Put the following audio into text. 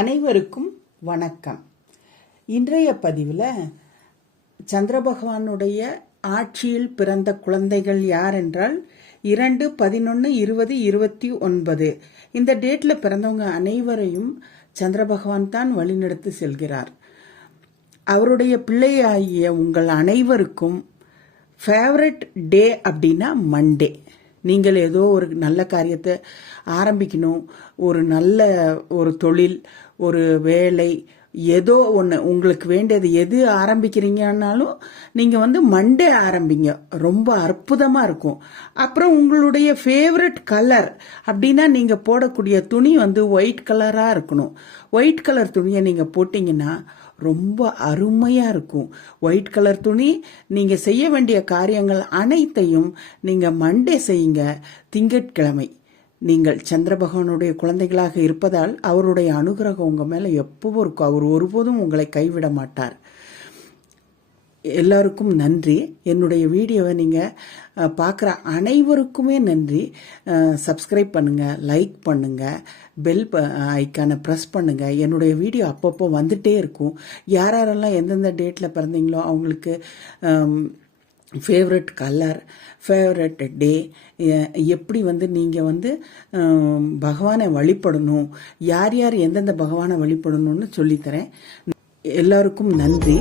அனைவருக்கும் வணக்கம். இன்றைய பதிவில் சந்திர பகவானுடைய ஆட்சியில் பிறந்த குழந்தைகள் யார் என்றால் 2, 11, 20, 29 இந்த டேட்டில் பிறந்தவங்க அனைவரையும் சந்திர பகவான் தான் வழிநடத்தி செல்கிறார். அவருடைய பிள்ளையாகிய உங்கள் அனைவருக்கும் ஃபேவரட் டே அப்படின்னா மண்டே. நீங்கள் ஏதோ ஒரு நல்ல காரியத்தை ஆரம்பிக்கணும், ஒரு தொழில், ஒரு வேலை, ஏதோ ஒன்று உங்களுக்கு வேண்டியது எது ஆரம்பிக்கிறீங்கன்னாலும் நீங்கள் மண்டே ஆரம்பிங்க, ரொம்ப அற்புதமாக இருக்கும். அப்புறம் உங்களுடைய ஃபேவரட் கலர் அப்படின்னா நீங்கள் போடக்கூடிய துணி ஒயிட் கலராக இருக்கணும். ஒயிட் கலர் துணியை நீங்கள் போட்டிங்கன்னா ரொம்ப அருமையாக இருக்கும். ஒயிட் கலர் துணி. நீங்கள் செய்ய வேண்டிய காரியங்கள் அனைத்தையும் நீங்கள் மண்டே செய்யுங்க. திங்கட்கிழமை நீங்கள் சந்திர பகவானுடைய குழந்தைகளாக இருப்பதால் அவருடைய அனுகிரகம் உங்கள் மேலே எப்பவும் இருக்கும். அவர் ஒருபோதும் உங்களை கைவிட மாட்டார். எல்லாருக்கும் நன்றி. என்னுடைய வீடியோவை நீங்கள் பார்க்குற அனைவருக்குமே நன்றி. சப்ஸ்கிரைப் பண்ணுங்கள், லைக் பண்ணுங்கள், பெல் ஐக்கானை ப்ரெஸ் பண்ணுங்கள். என்னுடைய வீடியோ அப்பப்போ வந்துட்டே இருக்கும். யாரெல்லாம் எந்தெந்த டேட்டில் பிறந்தீங்களோ அவங்களுக்கு ஃபேவரட் கலர், ஃபேவரட் டே, எப்படி நீங்கள் பகவானை வழிபடணும், யார் யார் எந்தெந்த பகவானை வழிபடணும்னு சொல்லித்தரேன். எல்லாருக்கும் நன்றி.